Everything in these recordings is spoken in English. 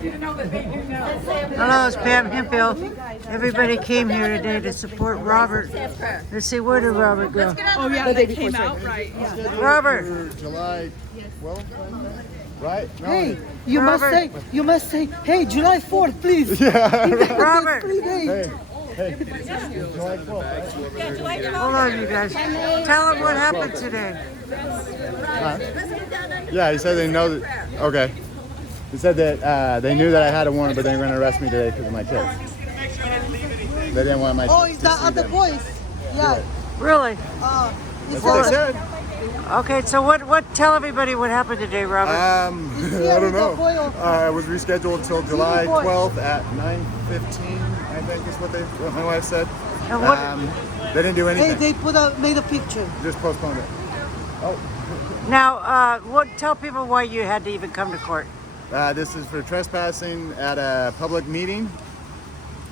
Hello, it's Pam Hemphill. Everybody came here today to support Robert. Let's see, where did Robert go? Oh yeah, they came out, right. Yeah. Robert! July 12th, right? No, Hey, you Robert. must say, hey, July 4th, please. Robert! 3 days. Hey, July 12th. Hold on, you guys. Tell them what happened today. Yeah, he said they know that. Okay. He said that they knew that I had a warrant, but they were going to arrest me today because of my kids. They didn't want my Oh, kids is to that see other them. boys? Yeah. Really? Is That's what they said. Okay, so tell everybody what happened today, Robert. I don't know. It was rescheduled until July 12th at 9:15. I think is what my wife said. And what, They didn't do Hey, anything. they made a picture. Just postponed it. Oh. now, tell people why you had to even come to court. This is for trespassing at a public meeting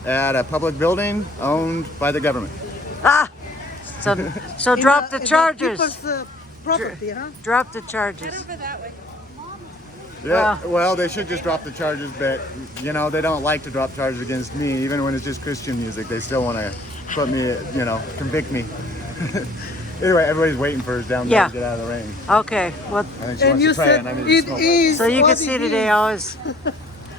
at a public building owned by the government. Ah! So drop the charges. People's property, huh? Drop the charges. Yeah, well, they should just drop the charges, but you know they don't like to drop charges against me, even when it's just Christian music. They still want to put me, convict me. Anyway, everybody's waiting for us down there Yeah. to get out of the rain. Okay, well, I think she And wants you to pray, said and I need to it smoke. is. so you what can it see is. today always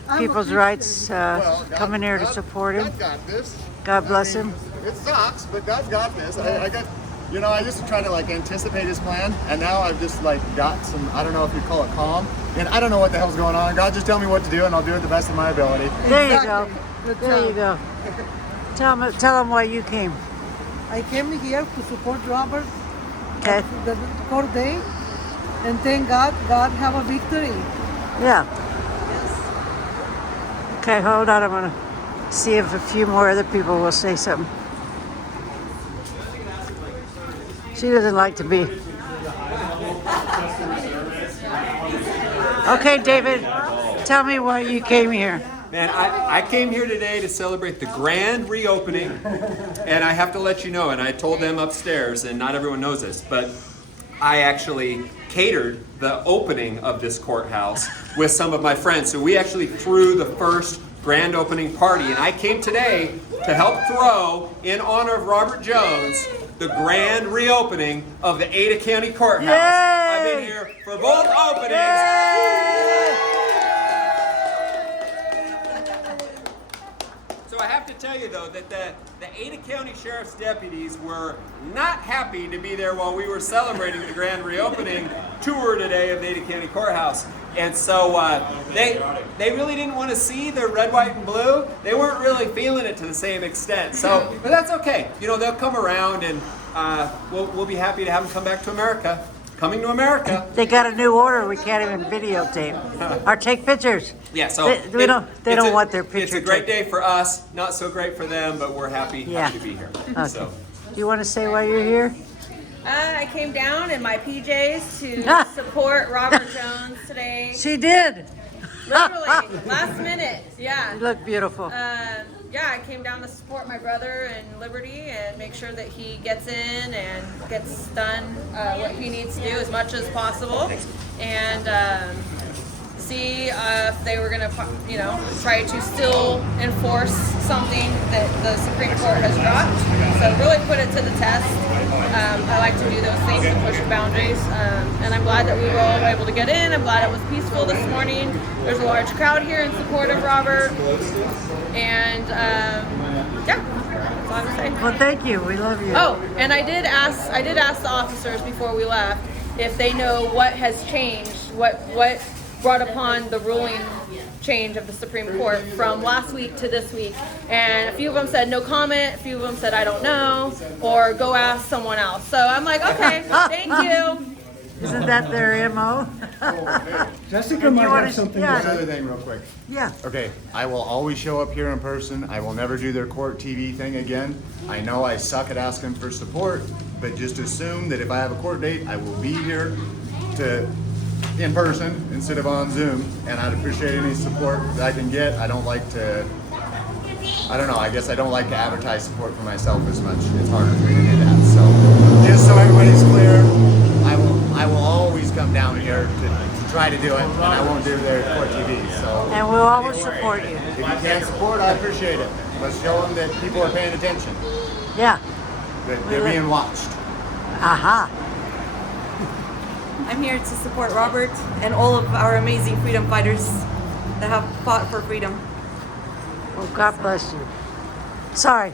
I'm a people's Christian. rights Well, God- coming here to God- support him. God got this. God bless I mean, him. It sucks, but God's got this. I got, I used to try to anticipate his plan, and now I've just got some, I don't know if you call it calm, and I don't know what the hell's going on. God just tell me what to do, and I'll do it the best of my ability. There you go. Exactly. Good There you job. go. Tell them why you came. I came here to support Robert Okay. the court day, and thank God, God have a victory. Yeah. Okay, hold on. I'm gonna see if a few more other people will say something. She doesn't like to be. Okay, David, tell me why you came here. Man, I came here today to celebrate the grand reopening, and I have to let you know, and I told them upstairs, and not everyone knows this, but I actually catered the opening of this courthouse with some of my friends. So we actually threw the first grand opening party, and I came today to help throw, in honor of Robert Jones, the grand reopening of the Ada County Courthouse. Yay! I've been here for both openings. So I have to tell you though that the Ada County Sheriff's deputies were not happy to be there while we were celebrating the grand reopening tour today of the Ada County Courthouse. And so they really didn't want to see the red, white, and blue. They weren't really feeling it to the same extent. So, but that's okay. They'll come around, and we'll be happy to have them come back to America. Coming to America. They got a new order. We can't even videotape or take pictures. Yeah, so They don't want their It's picture a great taken. day for us, not so great for them, but we're happy Yeah. to be here. Okay. So. Do you want to say why you're here? I came down in my PJs to support Robert Jones today. She did. Literally, last minute. Yeah. You look beautiful. Yeah, I came down to support my brother in Liberty and make sure that he gets in and gets done what he needs to do as much as possible, and see if they were gonna, try to still enforce something that the Supreme Court has dropped. So really put it to the test. I like to do those things to push boundaries, and I'm glad that we were all able to get in. I'm glad it was peaceful this morning. There's a large crowd here in support of Robert, and yeah, that's all I'm saying. Well, thank you. We love you. Oh, and I did ask the officers before we left if they know what has changed, what brought upon the ruling change of the Supreme Court from last week to this week. And a few of them said no comment, a few of them said I don't know, or go ask someone else. So I'm like, okay, thank you. Isn't that their MO? Jessica might have something to One say. other thing real quick. Yeah. Okay, I will always show up here in person. I will never do their court TV thing again. I know I suck at asking for support, but just assume that if I have a court date, I will be here in person instead of on Zoom, and I'd appreciate any support that I can get. I don't like to, I guess I don't like to advertise support for myself as much. It's harder for me to do that. So, just so everybody's clear, I will always come down here to try to do it, and I won't do their court TV. So And we'll always support you. if you can't support, I appreciate it. Let's show them that people are paying attention, Yeah. that they're being watched. Aha. I'm here to support Robert and all of our amazing freedom fighters that have fought for freedom. Well, God bless you. Sorry.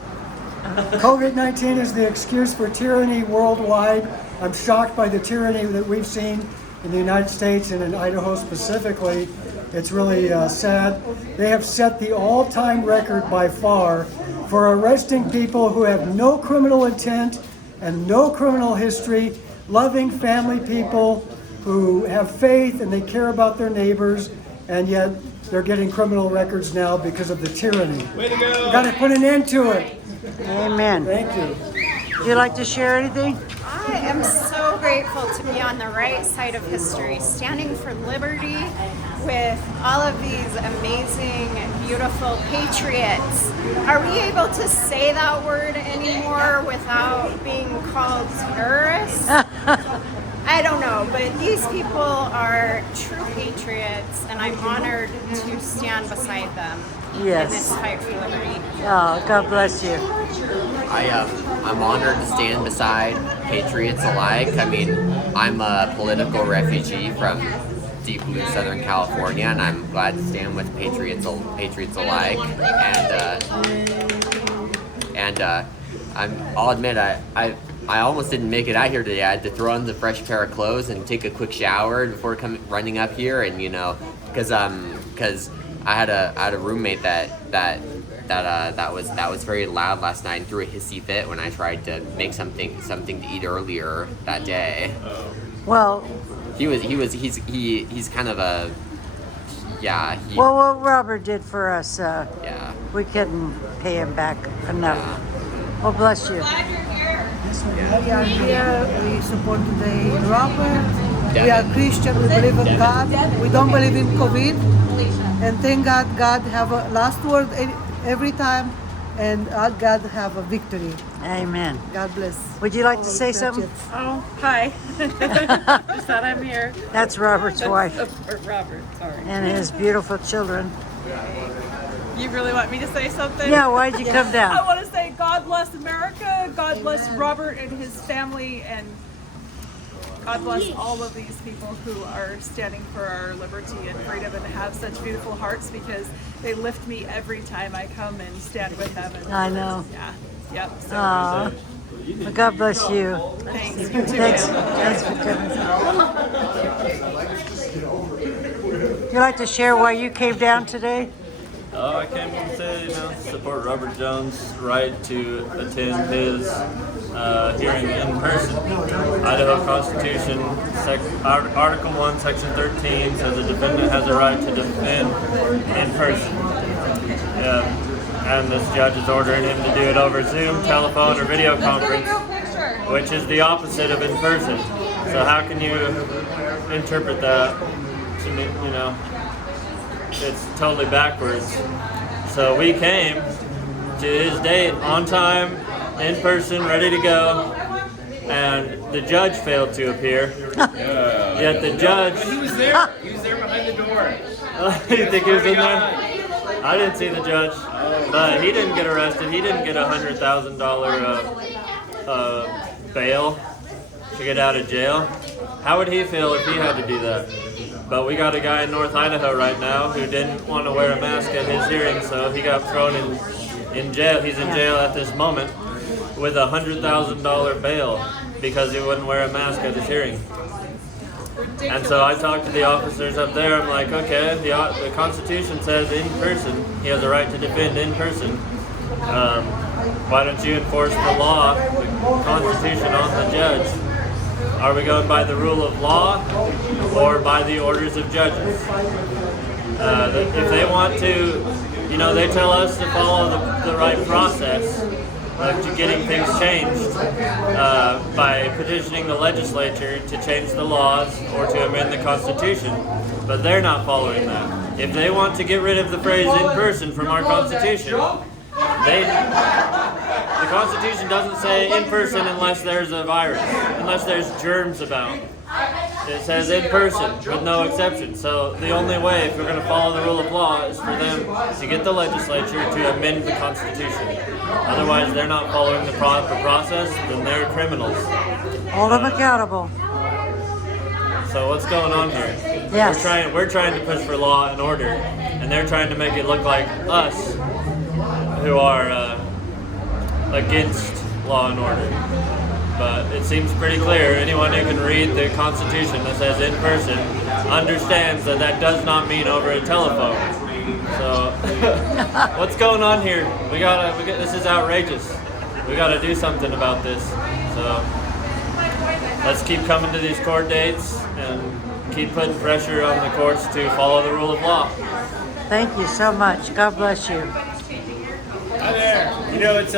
COVID-19 is the excuse for tyranny worldwide. I'm shocked by the tyranny that we've seen in the United States and in Idaho specifically. It's really sad. They have set the all-time record by far for arresting people who have no criminal intent and no criminal history, loving family people who have faith and they care about their neighbors, and yet they're getting criminal records now because of the tyranny. Way to go! Got to put an end to it. Amen. Thank you. Would you like to share anything? I am so grateful to be on the right side of history, standing for liberty with all of these amazing, beautiful patriots. Are we able to say that word anymore without being called terrorists? I don't know, but these people are true patriots, and I'm honored to stand beside them in Yes. this fight for liberty. Oh, God bless you. I'm honored to stand beside patriots alike. I mean, I'm a political refugee from deep blue Southern California, and I'm glad to stand with patriots alike. I'll admit I almost didn't make it out here today. I had to throw on the fresh pair of clothes and take a quick shower before running up here, and because I had a roommate that was very loud last night and threw a hissy fit when I tried to make something to eat earlier that day. Well, He's kind of a well, what Robert did for us, yeah. we couldn't pay him back enough. Well, bless you. We are here, we support today Robert. We are Christian, we believe in God. We don't believe in COVID. And thank God, God have a last word every time, and God have a victory. Amen. God bless. Would you like to say something? Oh, hi. Just thought I'm here. That's Robert's wife Robert, sorry. and his beautiful children. You really want me to say something? Yeah, why'd you come I down? want to say God bless America, God bless Robert and his family, and God bless all of these people who are standing for our liberty and freedom and have such beautiful hearts, because they lift me every time I come and stand with them. And I know. Yeah. Yep. So Aw. Well, God bless you. thanks. You too. Thanks for coming. Would you like to share why you came down today? I came to support Robert Jones' right to attend his hearing in person. Idaho Constitution, Article 1, Section 13 says the defendant has a right to defend in person. And this judge is ordering him to do it over Zoom, telephone, or video conference, which is the opposite of in person. So how can you interpret that? It's totally backwards. So we came to his date on time, in person, ready to go, and the judge failed to appear. Yet the judge... He was there. He was there behind the door. You think he was in there? I didn't see the judge, but he didn't get arrested. He didn't get a $100,000 bail to get out of jail. How would he feel if he had to do that? But we got a guy in North Idaho right now who didn't want to wear a mask at his hearing, so he got thrown in jail. He's in jail at this moment with a $100,000 bail because he wouldn't wear a mask at his hearing. And so I talked to the officers up there. I'm like, okay, the Constitution says in person. He has a right to defend in person. Why don't you enforce the law, the Constitution, on the judge? Are we going by the rule of law or by the orders of judges? If they want to, they tell us to follow the right process to getting things changed by petitioning the legislature to change the laws or to amend the Constitution. But they're not following that. If they want to get rid of the phrase in person from our Constitution, the Constitution doesn't say in person unless there's a virus, unless there's germs about. It says in person with no exception. So the only way, if we're going to follow the rule of law, is for them to get the legislature to amend the Constitution. Otherwise, they're not following the proper process, then they're criminals. Hold them accountable. So what's going on here? Yes. We're trying to push for law and order, and they're trying to make it look like us who are against law and order. But it seems pretty clear. Anyone who can read the Constitution that says in person understands that that does not mean over a telephone. So what's going on here? This is outrageous. We gotta do something about this. So let's keep coming to these court dates and keep putting pressure on the courts to follow the rule of law. Thank you so much. God bless you. Hi there. You know, it's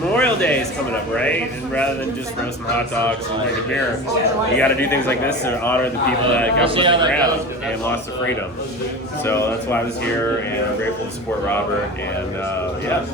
Memorial Day is coming up, right? And rather than just roasting hot dogs and drinking beer, you got to do things like this to honor the people that got put to the ground and lost their freedom. So that's why I was here, and I'm grateful to support Robert, and yeah.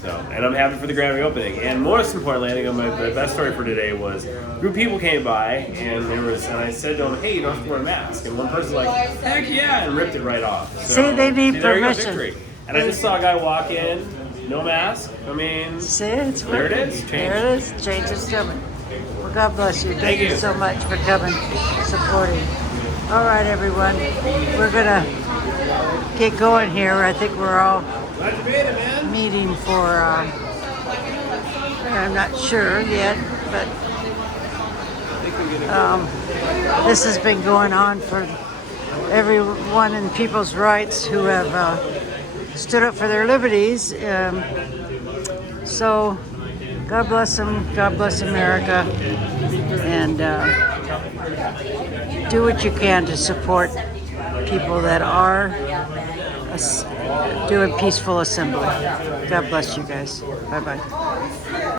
So, and I'm happy for the grand reopening. And most importantly, I think the best story for today was a group of people came by, and I said to them, hey, you don't have to wear a mask. And one person was like, heck yeah, and ripped it right off. So, See, they need there you go, permission. victory. And I just saw a guy walk in, no mask. I mean, See, it's there it working. is. Change. There it is. Change is coming. Well, God bless you. Thank you you. so much for coming, supporting. All right, everyone. We're going to get going here. I think we're all meeting for, I'm not sure yet, but this has been going on for everyone in people's rights who have stood up for their liberties. So God bless them. God bless America. And do what you can to support people that are doing peaceful assembly. God bless you guys. Bye-bye.